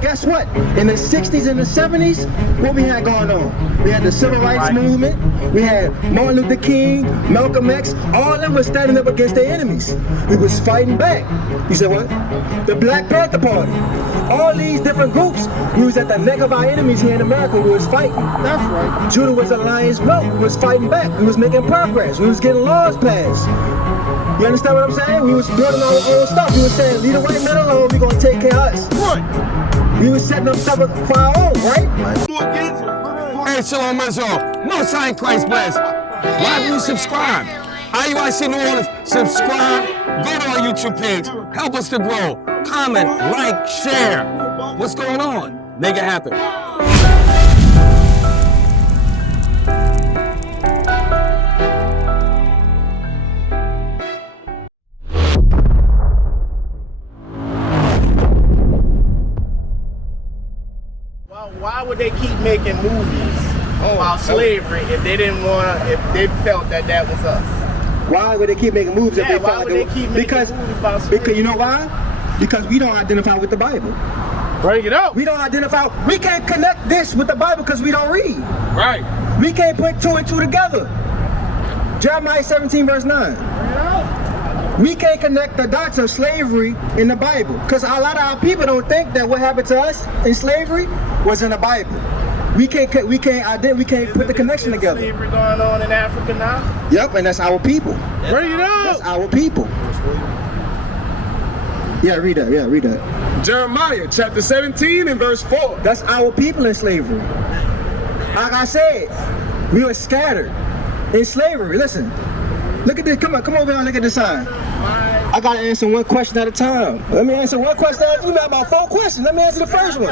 Guess what? In the 60s and the 70s, what we had going on? We had the Civil Rights Movement, we had Martin Luther King, Malcolm X, all of them was standing up against their enemies. We was fighting back. You said what? The Black Panther Party. All these different groups, we was at the neck of our enemies here in America, we was fighting. That's right. Judah was Alliance Belt, we was fighting back, we was making progress, we was getting laws passed. You understand what I'm saying? We was building our own stuff. We was saying, leave the white man alone, we gonna take care of us. Right. We was setting up stuff for our own, right? Hey, Shalom Israel. Most High in Christ bless. Why do you subscribe? IUIC New Orleans, subscribe. Go to our YouTube page. Help us to grow. Comment, like, share. What's going on? Make it happen. Why would they keep making movies about slavery if they didn't want to, if they felt that that was us? Why would they keep making movies if they felt like it? Because you know why? Because we don't identify with the Bible. Break it up. We don't identify. We can't connect this with the Bible because we don't read. Right. We can't put two and two together. Jeremiah 17 verse 9. We can't connect the dots of slavery in the Bible because a lot of our people don't think that what happened to us in slavery was in the Bible. We can't put the connection together. Slavery going on in Africa now? Yep, and that's our people. Bring it up. That's our people. Yeah, read that. Yeah, read that. Jeremiah chapter 17 and verse 4. That's our people in slavery. Like I said, we were scattered in slavery. Listen, look at this. Come over here and look at the sign. I gotta answer one question at a time. Let me answer one question. You got about 4 questions. Let me answer the first one.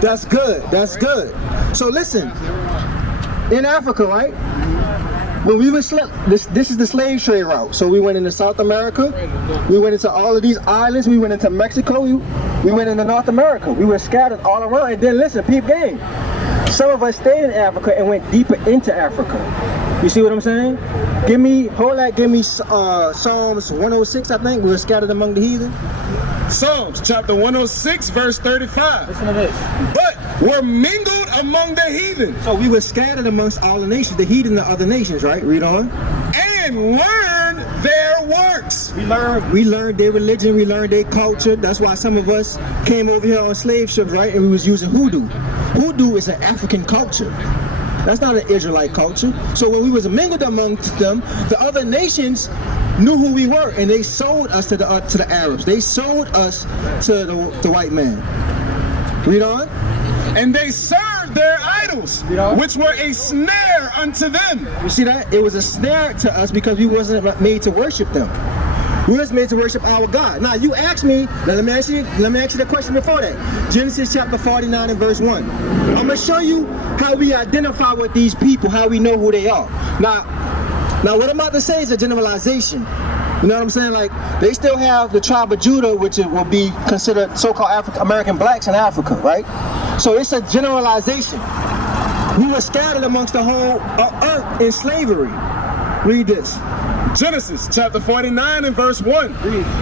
That's good. That's good. So listen, in Africa, right? When we were this is the slave trade route. So we went into South America. We went into all of these islands. We went into Mexico. We went into North America. We were scattered all around. And then listen, peep game. Some of us stayed in Africa and went deeper into Africa. You see what I'm saying? Give me Psalms 106, I think. We were scattered among the heathen. Psalms chapter 106 verse 35. Listen to this. But were mingled among the heathen. So we were scattered amongst all the nations, the heathen and the other nations, right? Read on. And learned their works. We learned their religion, we learned their culture. That's why some of us came over here on slave ships, right? And we was using hoodoo. Hoodoo is an African culture. That's not an Israelite culture. So when we was mingled amongst them, the other nations knew who we were, and they sold us to the Arabs. They sold us to the white man. Read on. And they served their idols, which were a snare unto them. You see that? It was a snare to us because we wasn't made to worship them. We was made to worship our God. Now you asked me, now let me ask you the question before that. Genesis chapter 49 and verse 1. I'm gonna show you how we identify with these people, how we know who they are. Now what I'm about to say is a generalization. You know what I'm saying? Like, they still have the tribe of Judah, which will be considered so-called American blacks in Africa, right? So it's a generalization. We were scattered amongst the whole earth in slavery. Read this. Genesis chapter 49 and verse 1.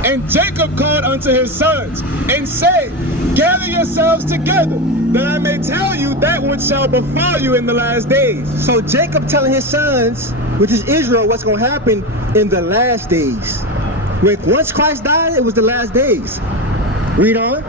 And Jacob called unto his sons and said, gather yourselves together, that I may tell you that which shall befall you in the last days. So Jacob telling his sons, which is Israel, what's going to happen in the last days. Once Christ died, it was the last days. Read on.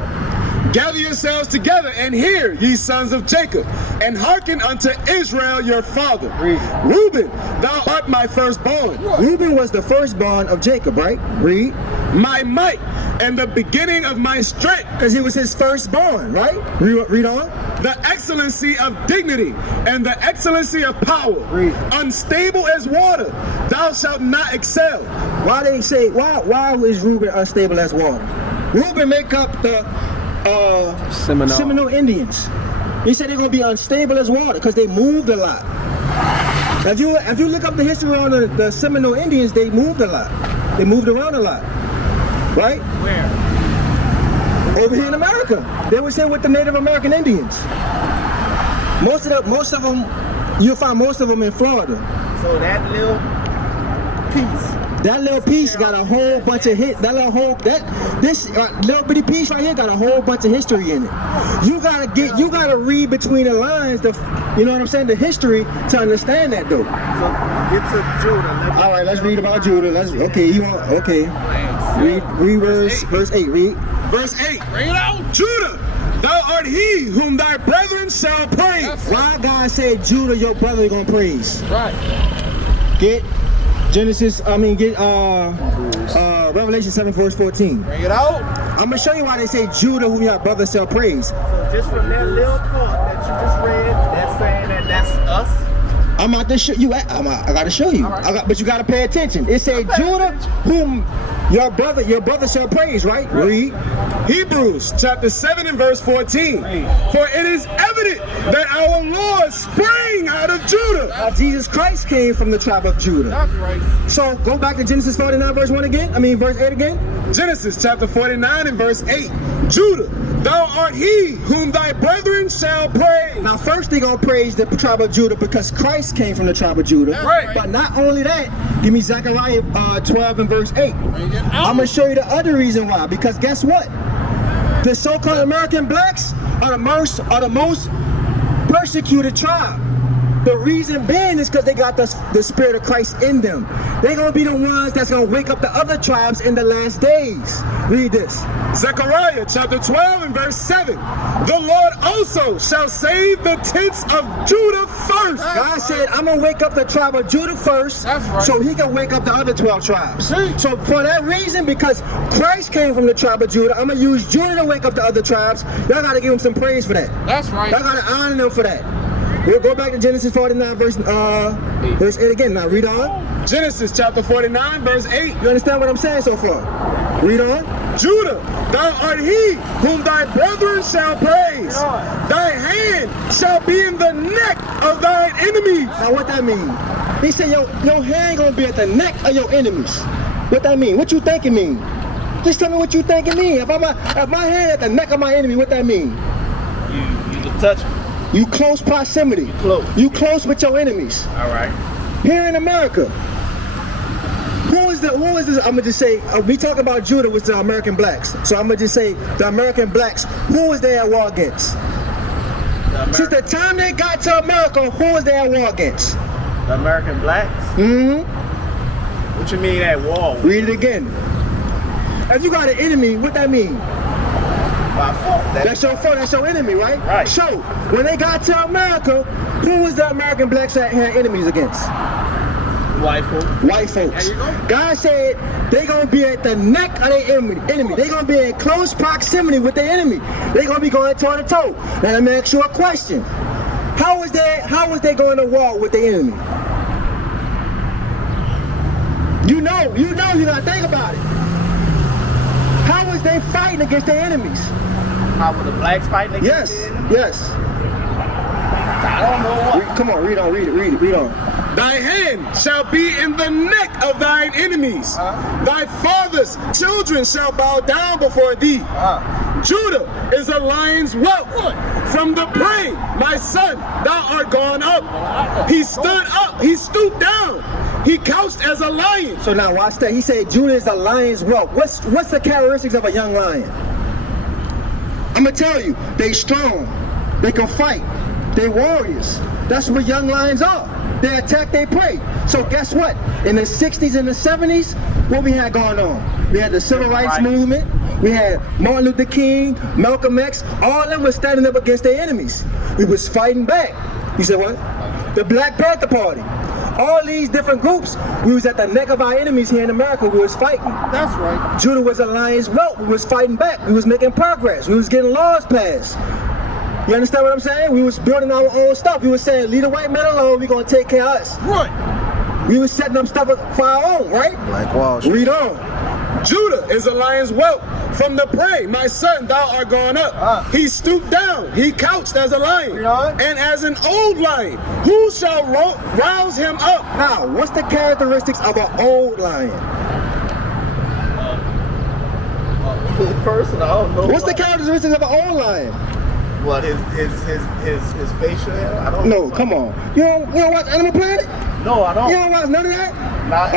Gather yourselves together and hear, ye sons of Jacob, and hearken unto Israel your father. Read. Reuben, thou art my firstborn. Reuben was the firstborn of Jacob, right? Read. My might and the beginning of my strength. Because he was his firstborn, right? Read on. The excellency of dignity and the excellency of power. Read. Unstable as water, thou shalt not excel. Why is Reuben unstable as water? Reuben make up the Seminole Indians. He said they're going to be unstable as water because they moved a lot. If you look up the history on the Seminole Indians, they moved a lot. They moved around a lot. Right? Where? Over here in America. They was here with the Native American Indians. Most of them, you'll find most of them in Florida. So that little piece That little piece got a whole bunch of this little bitty piece right here got a whole bunch of history in it. You gotta read between the lines, you know what I'm saying, the history to understand that though. So get to Judah. All right, let's read about Judah. Read verse 8. Read verse 8. Bring it out. Judah, thou art he whom thy brethren shall praise. Why God said Judah, your brother is gonna praise? Right. Get Revelation 7 verse 14. Bring it out. I'm gonna show you why they say Judah whom your brother shall praise. So just from that little part that you just read, that's saying that that's us. I'm about to show you. I gotta show you. Right. But you gotta pay attention. It said Judah whom your brother shall praise, right? Read. Hebrews chapter 7 and verse 14. For it is evident that our Lord sprang out of Judah. Jesus Christ came from the tribe of Judah. That's right. So go back to Genesis 49 verse 1 again. Verse 8 again. Genesis chapter 49 and verse 8. Judah, thou art he whom thy brethren shall praise. Now first they gonna praise the tribe of Judah because Christ came from the tribe of Judah. Right. But not only that, give me Zechariah 12 and verse 8. I'm gonna show you the other reason why. Because guess what? The so-called American blacks are the most persecuted tribe. The reason being is because they got the spirit of Christ in them. They're going to be the ones that's going to wake up the other tribes in the last days. Read this. Zechariah chapter 12 and verse 7. The Lord also shall save the tents of Judah first. God said, I'm going to wake up the tribe of Judah first, so he can wake up the other 12 tribes. So for that reason, because Christ came from the tribe of Judah, I'm going to use Judah to wake up the other tribes. Y'all got to give him some praise for that. That's right. Y'all got to honor them for that. We'll go back to Genesis 49 verse 8 again. Now read on. Genesis chapter 49 verse 8. You understand what I'm saying so far? Read on. Judah, thou art he whom thy brethren shall praise. Thy hand shall be in the neck of thine enemies. Now what that mean? He said your hand gonna be at the neck of your enemies. What that mean? What you think it mean? Just tell me what you think it mean. If my hand at the neck of my enemy, what that mean? You just touch me. You close proximity. You close with your enemies. All right. Here in America, who is this? I'm gonna just say, we talk about Judah with the American blacks. So I'm gonna just say the American blacks, who was they at war against? Since the time they got to America, who was they at war against? The American blacks? Mm-hmm. What you mean at war? Read it again. If you got an enemy, what that mean? My fault. That's your foe, that's your enemy, right? Right. So, when they got to America, who was the American blacks that had enemies against? White folks. White folks. There you go. God said they gonna be at the neck of their enemy. They gonna be in close proximity with their enemy. They gonna be going toe to toe. Now let me ask you a question. How was they going to war with the enemy? You gotta think about it. How was they fighting against their enemies? How were the blacks fighting against them? Yes. I don't know what. Come on, read on. Thy hand shall be in the neck of thine enemies. Thy father's children shall bow down before thee. Judah is a lion's whelp. From the prey, my son, thou art gone up. He stood up, he stooped down. He couched as a lion. So now watch that. He said Judah is a lion's whelp. What's the characteristics of a young lion? I'm gonna tell you, they strong. They can fight. They warriors. That's what young lions are. They attack their prey. So guess what? In the 60s and the 70s, what we had going on? We had the Civil Rights Movement. We had Martin Luther King, Malcolm X. All of them were standing up against their enemies. We was fighting back. You said what? The Black Panther Party. All these different groups, we was at the neck of our enemies here in America. We was fighting. That's right. Judah was a lion's whelp. We was fighting back. We was making progress. We was getting laws passed. You understand what I'm saying? We was building our own stuff. We was saying, leave the white man alone. We gonna take care of us. Right. We was setting up stuff for our own, right? Like Wall Street. Read on. Judah is a lion's whelp. From the prey, my son, thou art gone up. He stooped down, he couched as a lion, and as an old lion. Who shall rouse him up? Now, what's the characteristics of an old lion? Good person, I don't know. What's the characteristics of an old lion? What, his facial hair? I don't know. No, come on. You don't watch Animal Planet? No, I don't. You don't watch none of that? Nah.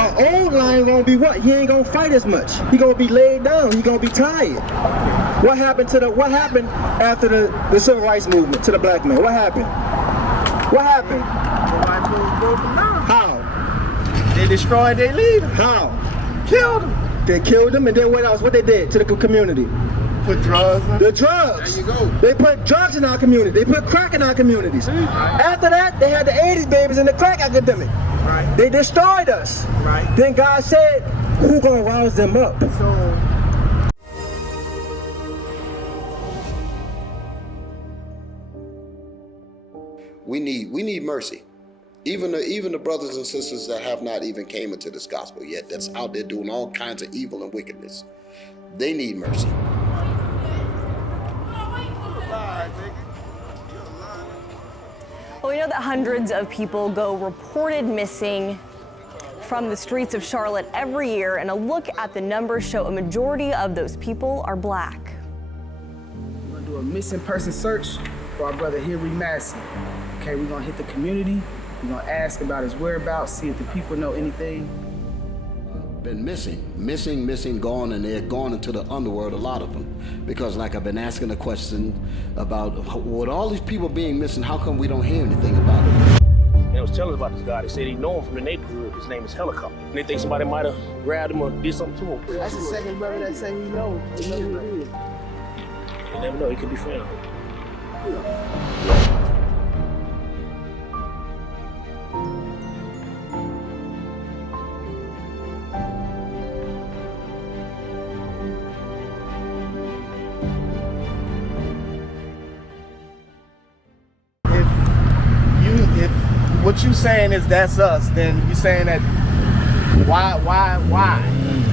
Our old lion gonna be what? He ain't gonna fight as much. He gonna be laid down. He gonna be tired. What happened after the civil rights movement to the black man? What happened? What happened? The white folks broke them down. How? They destroyed their leader. How? Killed him. They killed him, and then what else? What they did to the community? Put drugs in. The drugs. There you go. They put drugs in our community. They put crack in our communities. After that, they had the 80s babies and the crack epidemic. Right. They destroyed us. Right. Then God said, who gonna rouse them up? So we need mercy. Even the brothers and sisters that have not even came into this gospel yet, that's out there doing all kinds of evil and wickedness, they need mercy. Well, we know that hundreds of people go reported missing from the streets of Charlotte every year, and a look at the numbers show a majority of those people are black. We're gonna do a missing person search for our brother Henry Massey. Okay, we're gonna hit the community, we're gonna ask about his whereabouts, see if the people know anything. Been missing, gone, and they're gone into the underworld, a lot of them. Because like I've been asking the question about, with all these people being missing, how come we don't hear anything about it? They was telling us about this guy. They said he know him from the neighborhood. His name is Helicopter. And they think somebody might have grabbed him or did something to him. That's the second brother that say he knows. He knows who it is. You never know, he could be found. what you saying is that's us, then you saying that why?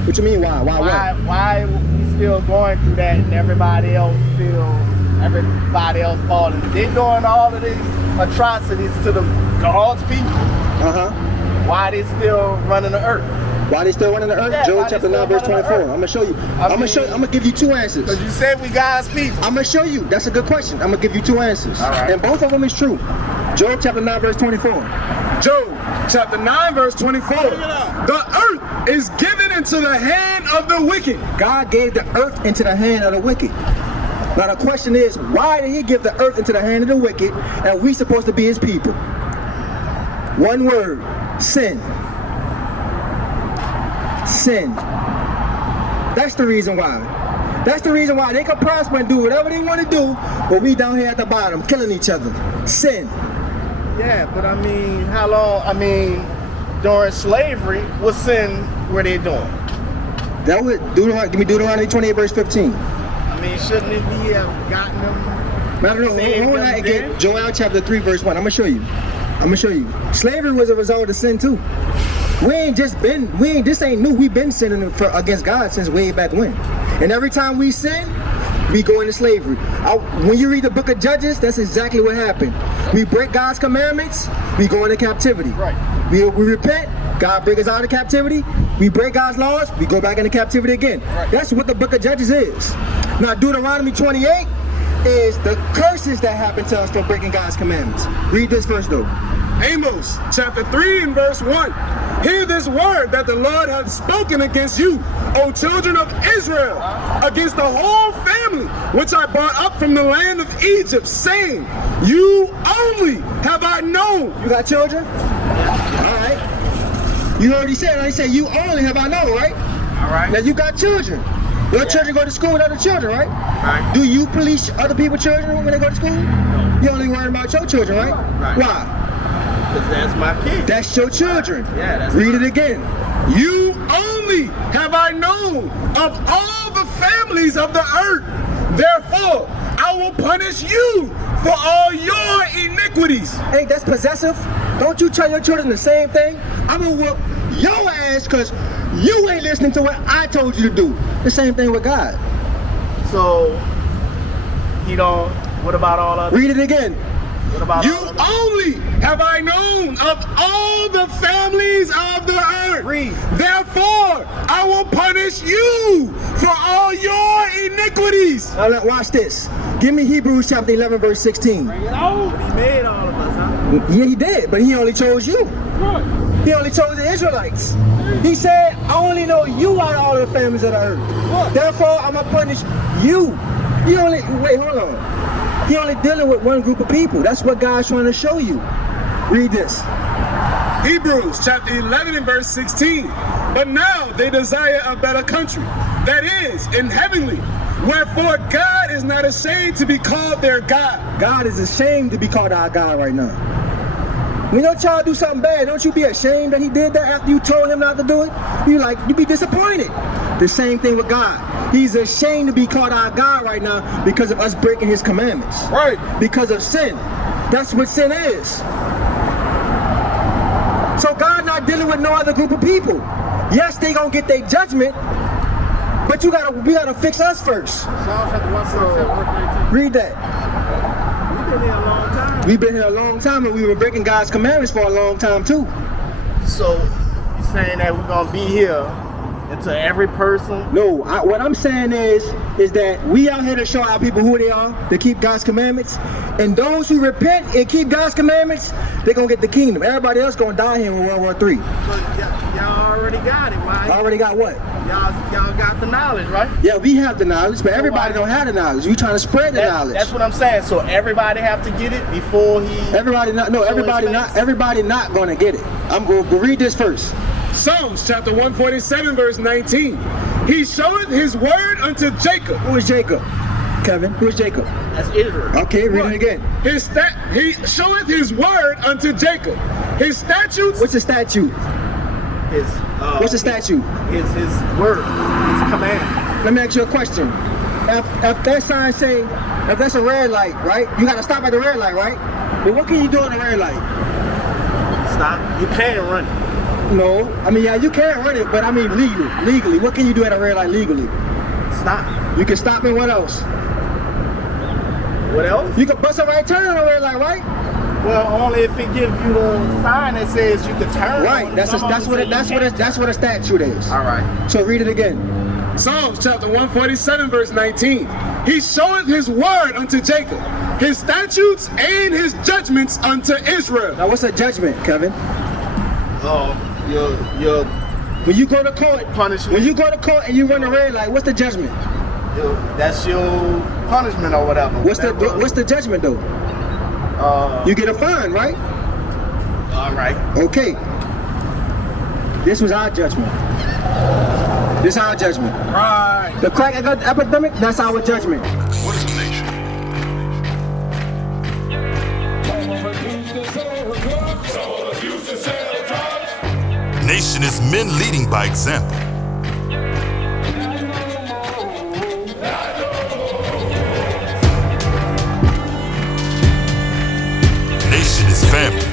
What you mean why? Why we still going through that and everybody else falling? They doing all of these atrocities to God's people. Why they still running the earth? Why they still running the earth? Yeah, Job chapter 9 verse 24. I'm gonna show you. I'm gonna give you two answers. Because you said we God's people. I'm gonna show you. That's a good question. I'm gonna give you two answers. All right. And both of them is true. Job chapter 9 verse 24. Job chapter 9 verse 24. The earth is given into the hand of the wicked. God gave the earth into the hand of the wicked. Now the question is, why did he give the earth into the hand of the wicked and we supposed to be his people? One word, sin. Sin. That's the reason why. That's the reason why they can prosper and do whatever they want to do, but we down here at the bottom killing each other. Sin. Yeah, but I mean, how long? I mean, during slavery, what sin were they doing? That would give me Deuteronomy 28 verse 15. I mean, shouldn't it be gotten them? I don't know. Hold on again. Joel chapter 3 verse 1. I'm gonna show you. Slavery was a result of sin too. This ain't new. We've been sinning against God since way back when. And every time we sin, we go into slavery. When you read the book of Judges, that's exactly what happened. We break God's commandments, we go into captivity. Right. We repent, God brings us out of captivity. We break God's laws, we go back into captivity again. Right. That's what the book of Judges is. Now Deuteronomy 28 is the curses that happen to us for breaking God's commandments. Read this verse though. Amos chapter 3 and verse 1. Hear this word that the Lord hath spoken against you, O children of Israel, against the whole family which I brought up from the land of Egypt, saying, you only have I known. You got children? All right. You already said, you only have I known, right? All right. Now you got children. Your children go to school with other children, right? Right. Do you police other people's children when they go to school? No. You only worry about your children, right? Right. Why? Because that's my kid. That's your children. Yeah, that's Read it again. You only have I known of all the families of the earth. Therefore, I will punish you for all your iniquities. Hey, that's possessive. Don't you tell your children the same thing? I'm gonna whoop your ass because you ain't listening to what I told you to do. The same thing with God. So, what about all other? Read it again. What about You all other? only have I known of all the families of the earth. Read. Therefore, I will punish you for all your iniquities. Now watch this. Give me Hebrews chapter 11 verse 16. He made all of us, huh? Yeah, he did, but he only chose you. He only chose the Israelites. He said, I only know you out of all the families of the earth. Therefore, I'm gonna punish you. Wait, hold on. He only dealing with one group of people. That's what God's trying to show you. Read this. Hebrews chapter 11 and verse 16. But now they desire a better country, that is, in heavenly. Wherefore God is not ashamed to be called their God. God is ashamed to be called our God right now. When your child do something bad, don't you be ashamed that he did that after you told him not to do it? You be disappointed. The same thing with God. He's ashamed to be called our God right now because of us breaking his commandments. Right. Because of sin. That's what sin is. So God not dealing with no other group of people. Yes, they gonna get their judgment, but we gotta fix us first. Read that. We've been here a long time. We've been here a long time, and we were breaking God's commandments for a long time too. So you saying that we're gonna be here until every person? No, what I'm saying is that we out here to show our people who they are, to keep God's commandments, and those who repent and keep God's commandments, they're gonna get the kingdom. Everybody else gonna die here in World War III. But y'all already got it, right? Already got what? Y'all got the knowledge, right? Yeah, we have the knowledge, but everybody don't have the knowledge. We trying to spread the knowledge. That's what I'm saying. So everybody have to get it before he. Everybody not gonna get it. I'm gonna read this first. Psalms chapter 147 verse 19. He showeth his word unto Jacob. Who is Jacob? Kevin, who is Jacob? That's Israel. Okay, read it again. He showeth his word unto Jacob. His statutes. What's a statute? What's a statute? His word, his command. Let me ask you a question. If that sign say, if that's a red light, right? You gotta stop at the red light, right? But what can you do at the red light? Stop. You can't run it. No, I mean, yeah, you can run it, but I mean legally. What can you do at a red light legally? Stop. You can stop it, what else? What else? You can bust a right turn on a red light, right? Well, only if it gives you the sign that says you can turn. Right, that's what a statute is. All right. So read it again. Psalms chapter 147 verse 19. He showeth his word unto Jacob, his statutes and his judgments unto Israel. Now what's a judgment, Kevin? Your when you go to court, punishment. When you go to court and you run the red light, what's the judgment? That's your punishment or whatever. What's the judgment though? You get a fine, right? All right. Okay. This was our judgment. This is our judgment. Right. The crack epidemic, that's our judgment. What is a nation? Nation is men leading by example. Nation is family.